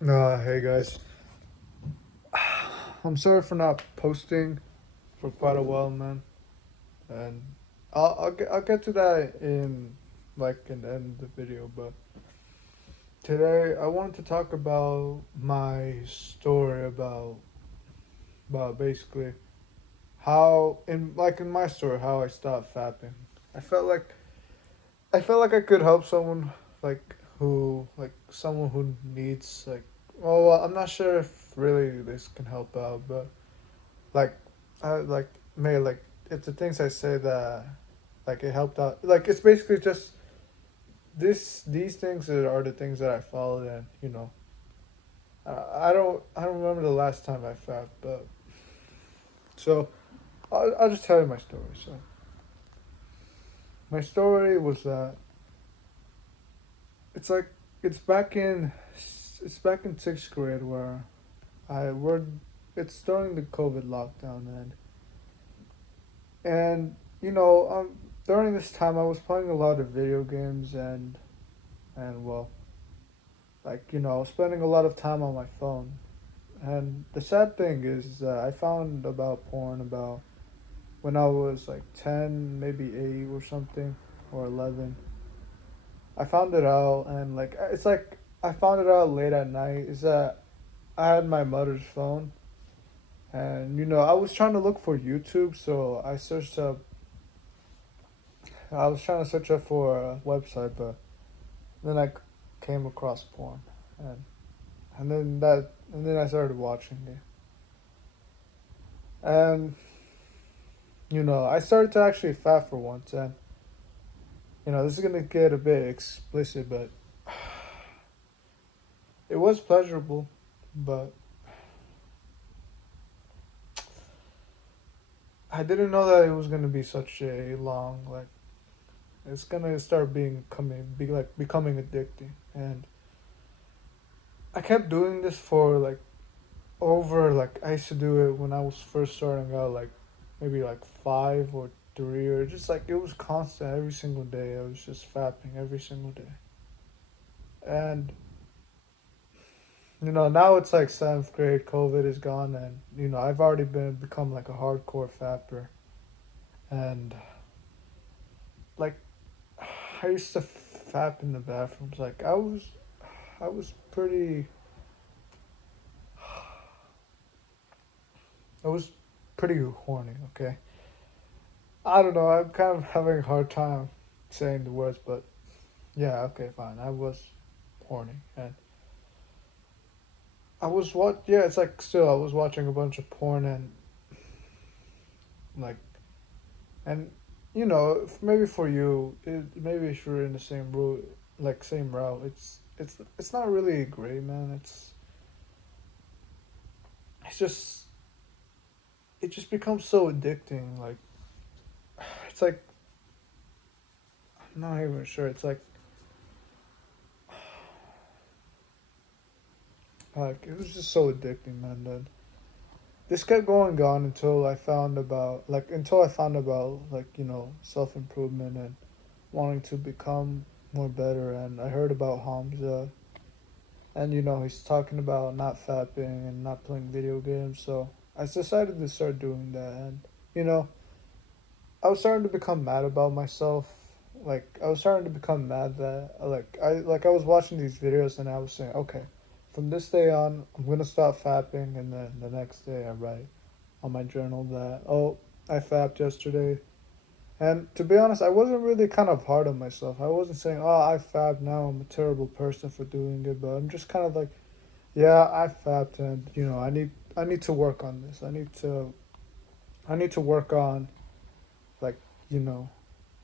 Hey guys, I'm sorry for not posting for quite a while, man, and I'll get to that in the end of the video. But today I wanted to talk about my story about basically how in my story how I stopped fapping. I felt like I felt like I could help someone someone who needs well, I'm not sure if really this can help out, but like I like may like it's the things I say that like it helped out. Like it's basically just these things that are the things that I followed, and I don't remember the last time I fapped, but so I'll just tell you my story. So my story was that it's like it's back in it's back in sixth grade where I were it's during the COVID lockdown, and during this time I was playing a lot of video games, and well, I was spending a lot of time on my phone. And the sad thing is I found about porn about when I was like 10, maybe 8 or something, or 11. I found it out, and it's like I found it out late at night. Is that I had my mother's phone, and I was trying to look for YouTube, so I was trying to search up for a website, but then I came across porn, and and then I started watching it, and I started to actually fat for once, and this is gonna get a bit explicit, but it was pleasurable, but I didn't know that it was gonna be such a long it's gonna start becoming addicting, and I kept doing this for I used to do it when I was first starting out, like maybe like 5 or 3, or just like it was constant every single day. I was just fapping every single day, and now it's like seventh grade. COVID is gone, and I've already become like a hardcore fapper, and like I used to fap in the bathrooms. Like I was I was pretty horny. Okay, I don't know. I'm kind of having a hard time saying the words, but yeah, okay, fine. I was horny, and I was what? Yeah, it's like still I was watching a bunch of porn, and like and maybe for you, maybe if you're in the same route, like same route, it's not really great, man. It's just it just becomes so addicting. Like it's like I'm not even sure. It's like it was just so addicting, man. That this kept going on until I found about self improvement and wanting to become more better, and I heard about Hamza, and he's talking about not fapping and not playing video games. So I decided to start doing that, and you know I was starting to become mad about myself. Like I was starting to become mad that I was watching these videos, and I was saying, okay, from this day on I'm gonna stop fapping, and then the next day I write on my journal that, oh, I fapped yesterday. And to be honest, I wasn't really kind of hard on myself. I wasn't saying, oh, I fapped, now I'm a terrible person for doing it, but I'm just kind of like, yeah, I fapped, and I need to work on this. I need to work on like you know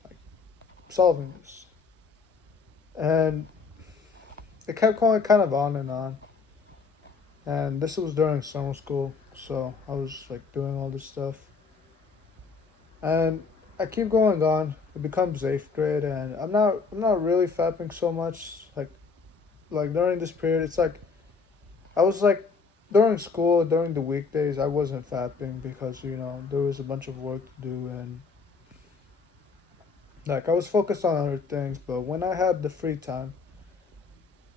like solving this. And it kept going kind of on and on. And this was during summer school, so I was like doing all this stuff. And I keep going on. It becomes eighth grade, and I'm not really fapping so much. Like during this period, it's like I was like during school, during the weekdays, I wasn't fapping because there was a bunch of work to do, and like I was focused on other things. But when I had the free time,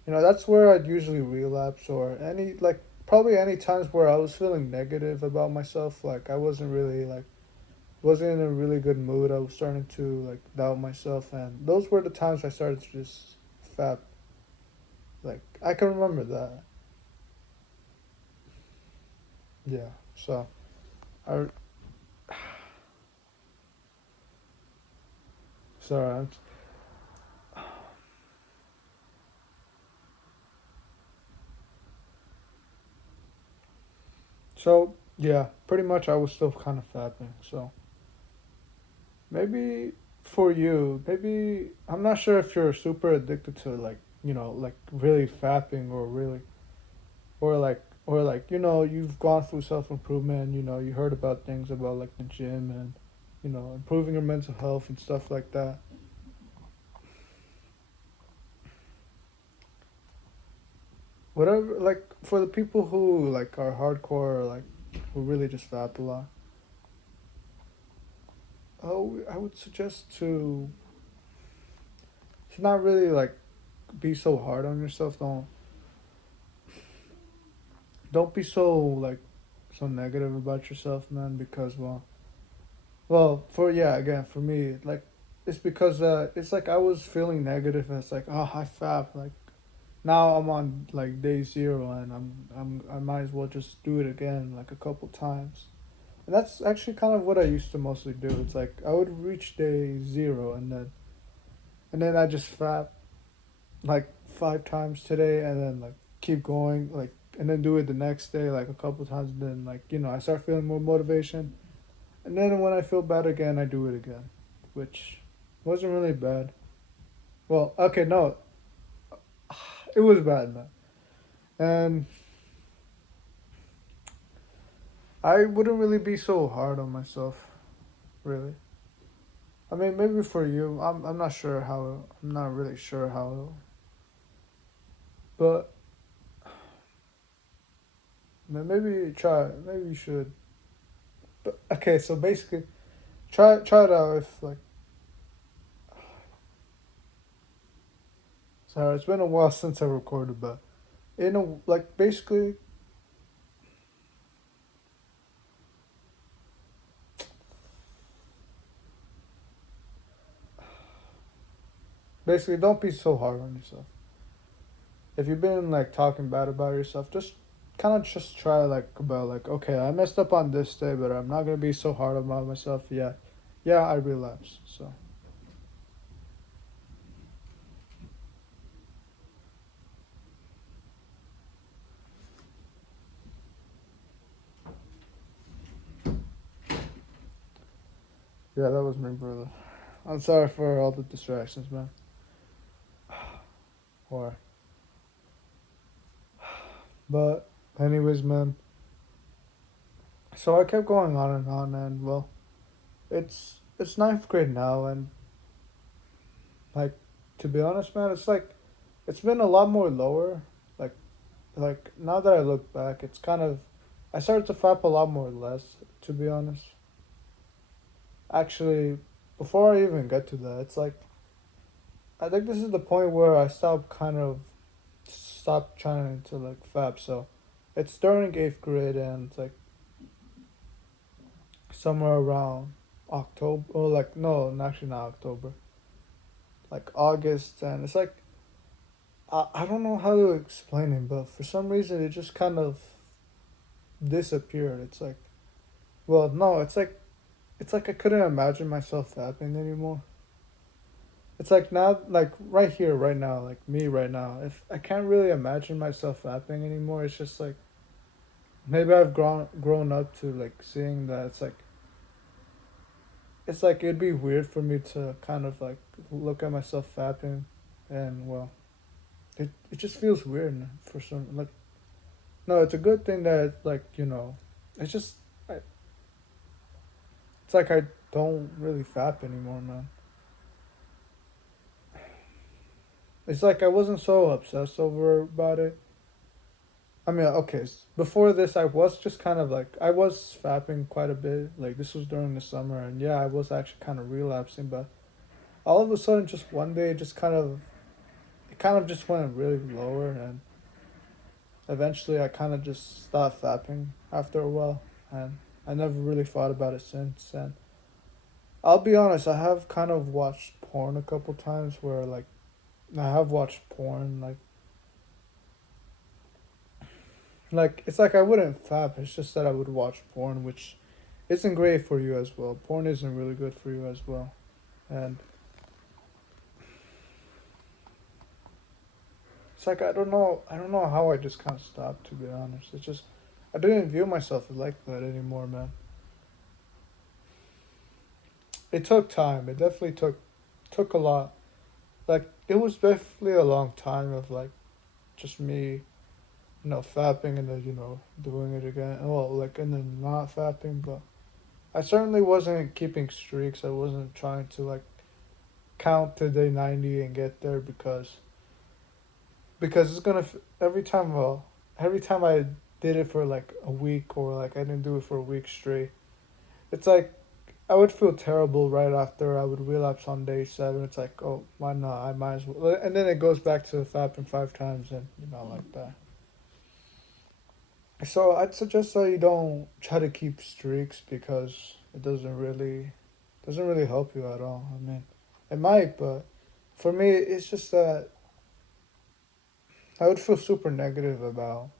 That's where I'd usually relapse, or any like probably any times where I was feeling negative about myself, like I wasn't really like wasn't in a really good mood. I was starting to like doubt myself, and those were the times I started to just fap. Like I can remember that. Yeah. So I sorry. So yeah, pretty much I was still kind of fapping. So maybe for you, maybe I'm not sure if you're super addicted to like like really fapping or really or like you've gone through self improvement. You heard about things about like the gym and improving your mental health and stuff like that. Whatever, like for the people who like are hardcore or like who really just fap a lot. Oh, I would suggest to not really like be so hard on yourself. Don't be so like so negative about yourself, man. Because for yeah, again for me, like it's because it's like I was feeling negative and it's like I fap like now I'm on like day zero and I might as well just do it again like a couple times. And that's actually kind of what I used to mostly do. It's like I would reach day zero and then I just fap like 5 times today and then like keep going like and then do it the next day like a couple times and then like I start feeling more motivation and then when I feel bad again I do it again, which wasn't really bad. Well, okay, no, it was bad, man. And I wouldn't really be so hard on myself, really. I mean, maybe for you, I'm not sure how. I'm not really sure how, but maybe try. Maybe you should. But okay, so basically, try it out. If like, sorry, it's been a while since I recorded, but like basically, don't be so hard on yourself. If you've been like talking bad about yourself, just try like about like okay, I messed up on this day, but I'm not gonna be so hard about myself. Yeah, yeah, I relapse. So yeah, that was me, brother. I'm sorry for all the distractions, man. Or, but anyways, man. So I kept going on, and well, it's ninth grade now, and like to be honest, man, it's like it's been a lot more lower. Like like now that I look back, it's kind of I started to fap a lot more less. To be honest, actually, before I even get to that, it's like I think this is the point where I stopped trying to like fap. So it's during eighth grade, and it's like somewhere around October, or like no, actually not October, like August, and it's like I don't know how to explain it, but for some reason it just kind of disappeared. It's like well, no, it's like I couldn't imagine myself fapping anymore. It's like now, like right here, right now, like me right now. If I can't really imagine myself fapping anymore, it's just like maybe I've grown up to like seeing that it's like it'd be weird for me to kind of like look at myself fapping, and well, it just feels weird for some like no, it's a good thing that like it's just I- it's like I don't really fap anymore, man. It's like I wasn't so obsessed over about it. I mean, okay, before this, I was just kind of like I was fapping quite a bit. Like this was during the summer, and yeah, I was actually kind of relapsing. But all of a sudden, just one day, it just kind of it kind of just went really lower, and eventually I kind of just stopped fapping after a while, and I never really thought about it since. And I'll be honest, I have kind of watched porn a couple times where like I have watched porn like it's like I wouldn't fap. It's just that I would watch porn, which isn't great for you as well. Porn isn't really good for you as well, and it's like I don't know how I just kind of stopped. To be honest, it's just I didn't view myself as like that anymore, man. It took time. It definitely took a lot. Like it was definitely a long time of like just me, fapping and then doing it again. Well, like and then not fapping, but I certainly wasn't keeping streaks. I wasn't trying to like count to day 90 and get there because it's gonna every time. Well, every time I did it for like a week or like I didn't do it for a week straight, it's like I would feel terrible right after I would relapse on day 7. It's like, oh, why not? I might as well. And then it goes back to fapping 5 times and like that. So I'd suggest that you don't try to keep streaks because it doesn't really help you at all. I mean, it might, but for me, it's just that I would feel super negative about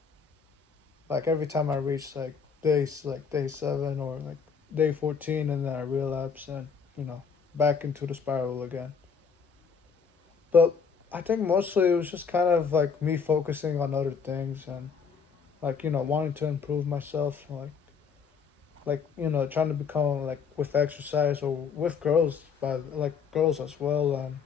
like every time I reach like day 7 or like day 14, and then I relapse and you know back into the spiral again. But I think mostly it was just kind of like me focusing on other things and like wanting to improve myself, like trying to become like with exercise or with girls, but like girls as well. And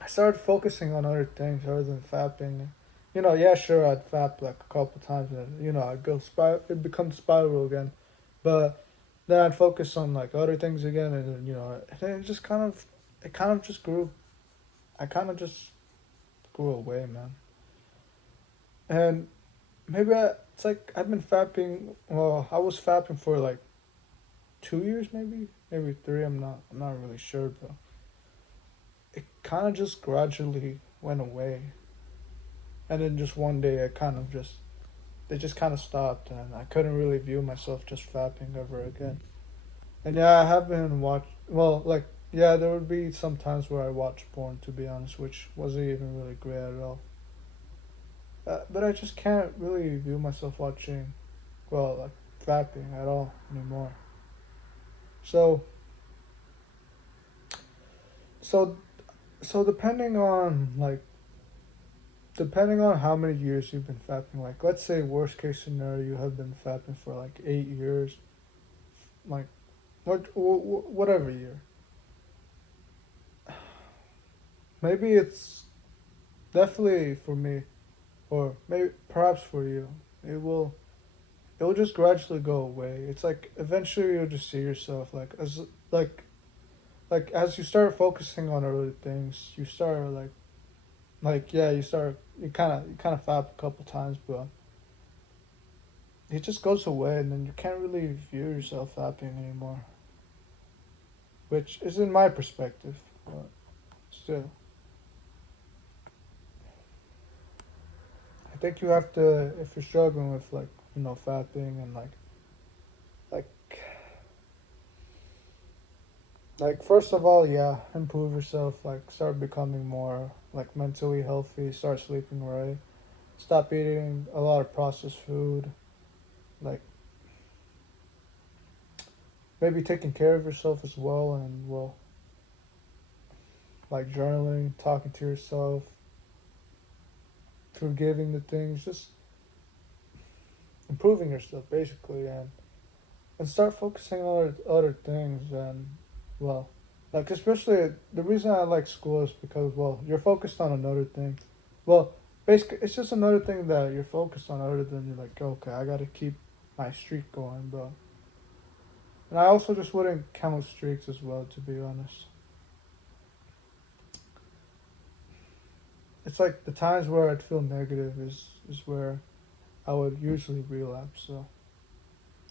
I started focusing on other things other than fapping. Yeah, sure, I'd fap like a couple times, and I'd go spiral. It becomes spiral again, but then I'd focus on like other things again, and then and then it kind of just grew. I kind of just grew away, man. And it's like I've been fapping. Well, I was fapping for like 2 years, maybe 3. I'm not really sure, but it kind of just gradually went away, and then just one day they just kind of stopped, and I couldn't really view myself just fapping ever again. And yeah, I have been watch. Well, like yeah, there would be some times where I watch porn, to be honest, which wasn't even really great at all. But I just can't really view myself watching, well, like fapping at all anymore. So so so depending on how many years you've been fapping, like let's say worst case scenario you have been fapping for like 8 years, like whatever year. Maybe it's definitely for me, or maybe perhaps for you. It will it will just gradually go away. It's like eventually you'll just see yourself like like as you start focusing on other things, you start like yeah, you kind of fap a couple times, but it just goes away, and then you can't really view yourself fapping anymore, which is in my perspective, but still, I think you have to if you're struggling with like fapping and like like first of all, yeah, improve yourself, like start becoming more like mentally healthy, start sleeping right, stop eating a lot of processed food, like maybe taking care of yourself as well, and well, like journaling, talking to yourself, forgiving the things, just improving yourself basically, and start focusing on other things. And well, like especially the reason I like school is because well you're focused on another thing. Well, basically it's just another thing that you're focused on other than you're like, okay, I gotta keep my streak going, bro. And I also just wouldn't count streaks as well, to be honest. It's like the times where I'd feel negative is where I would usually relapse, so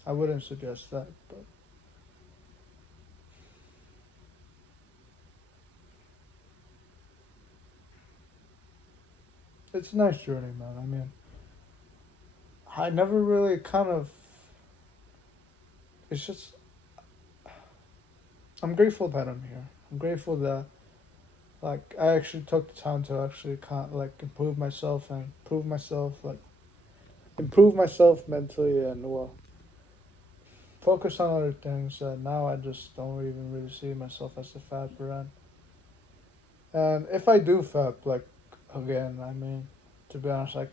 I wouldn't suggest that. But it's a nice journey, man. I mean, I never really kind of. It's just I'm grateful that I'm here. I'm grateful that like I actually took the time to actually like improve myself and improve myself mentally and well focus on other things. And now I just don't even really see myself as a fat brand. And if I do fap, like again, I mean, to be honest, I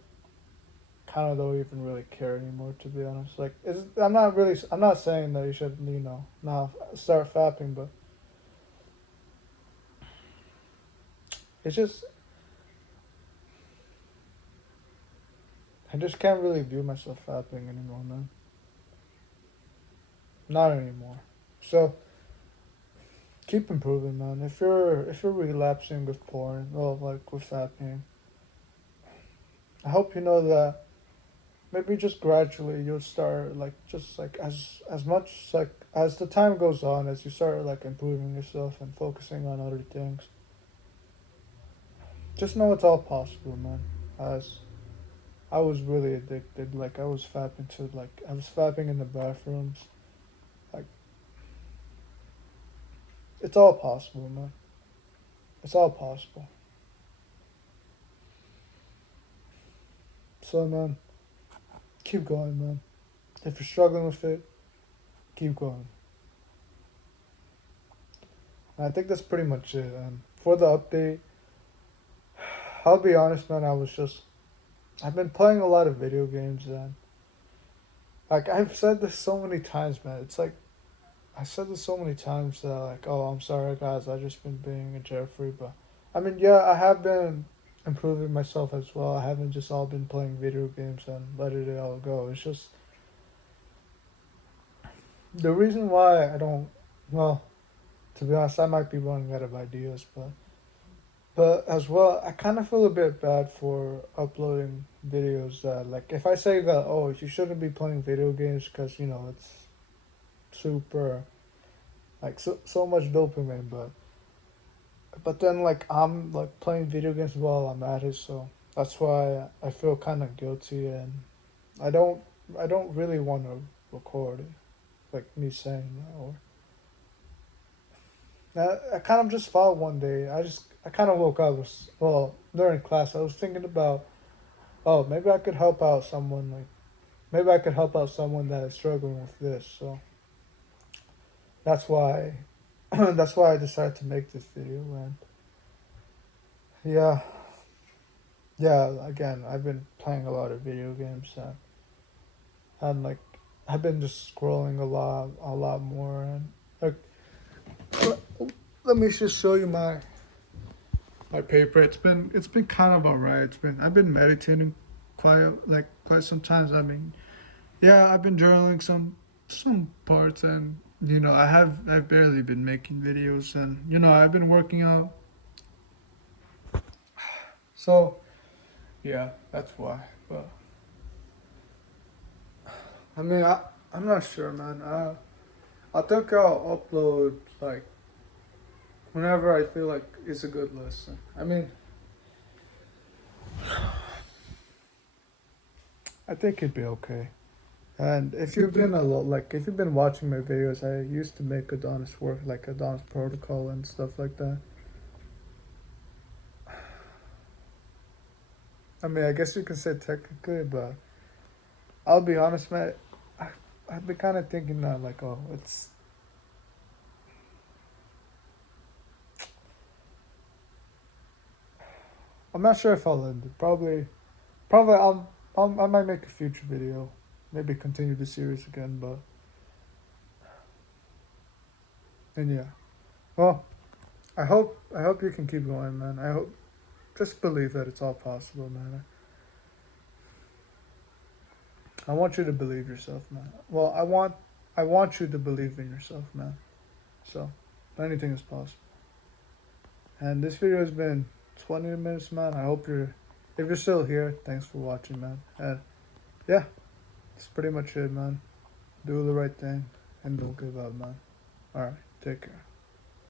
kind of don't even really care anymore. To be honest, like I'm not saying that you should, now start fapping, but it's just I just can't really view myself fapping anymore, man. Not anymore. So keep improving, man. If you're relapsing with porn, well, like with fapping, I hope you know that maybe just gradually you'll start like just like as much like as the time goes on, as you start like improving yourself and focusing on other things. Just know it's all possible, man. As I was really addicted, like I was fapping in the bathrooms. Like it's all possible, man. It's all possible. So, man, keep going, man. If you're struggling with it, keep going. And I think that's pretty much it. And for the update, I'll be honest, man. I've been playing a lot of video games, and like I've said this so many times, man. It's like I said this so many times that like, oh, I'm sorry, guys. I just been being a Jeffrey, but I mean, yeah, I have been improving myself as well. I haven't just all been playing video games and letting it all go. It's just the reason why I don't. Well, to be honest, I might be running out of ideas, but as well, I kind of feel a bit bad for uploading videos that like if I say that oh you shouldn't be playing video games because it's super like so much dopamine, but then like I'm like playing video games while I'm at it, so that's why I feel kind of guilty and I don't I don't really want to record it like me saying that or I kind of just thought one day I kind of woke up well during class I was thinking about oh maybe I could help out someone like maybe I could help out someone that is struggling with this, so that's why that's why I decided to make this video and yeah. Yeah, again, I've been playing a lot of video games and like I've been just scrolling a lot more and like let, let me just show you my paper. It's been kind of alright. I've been meditating quite sometimes. I mean, yeah, I've been journaling some parts and I've barely been making videos and I've been working out. So yeah, that's why. But I mean, I'm not sure, man. I think I'll upload like whenever I feel like it's a good listen. I mean, I think it'd be okay. And if you've been a lot like if you've been watching my videos, I used to make Adonis work like Adonis protocol and stuff like that. I mean, I guess you can say technically, but I'll be honest, man. I I've been kind of thinking that like, oh, I'm not sure if I'll end it. Probably I might make a future video, maybe continue the series again, but and yeah. Well, I hope you can keep going, man. I hope just believe that it's all possible, man. I want you to believe yourself, man. Well, I want you to believe in yourself, man. So anything is possible. And this video has been 20 minutes, man. If you're still here, thanks for watching, man. And yeah, that's pretty much it, man. Do the right thing and don't give up, man. All right, take care.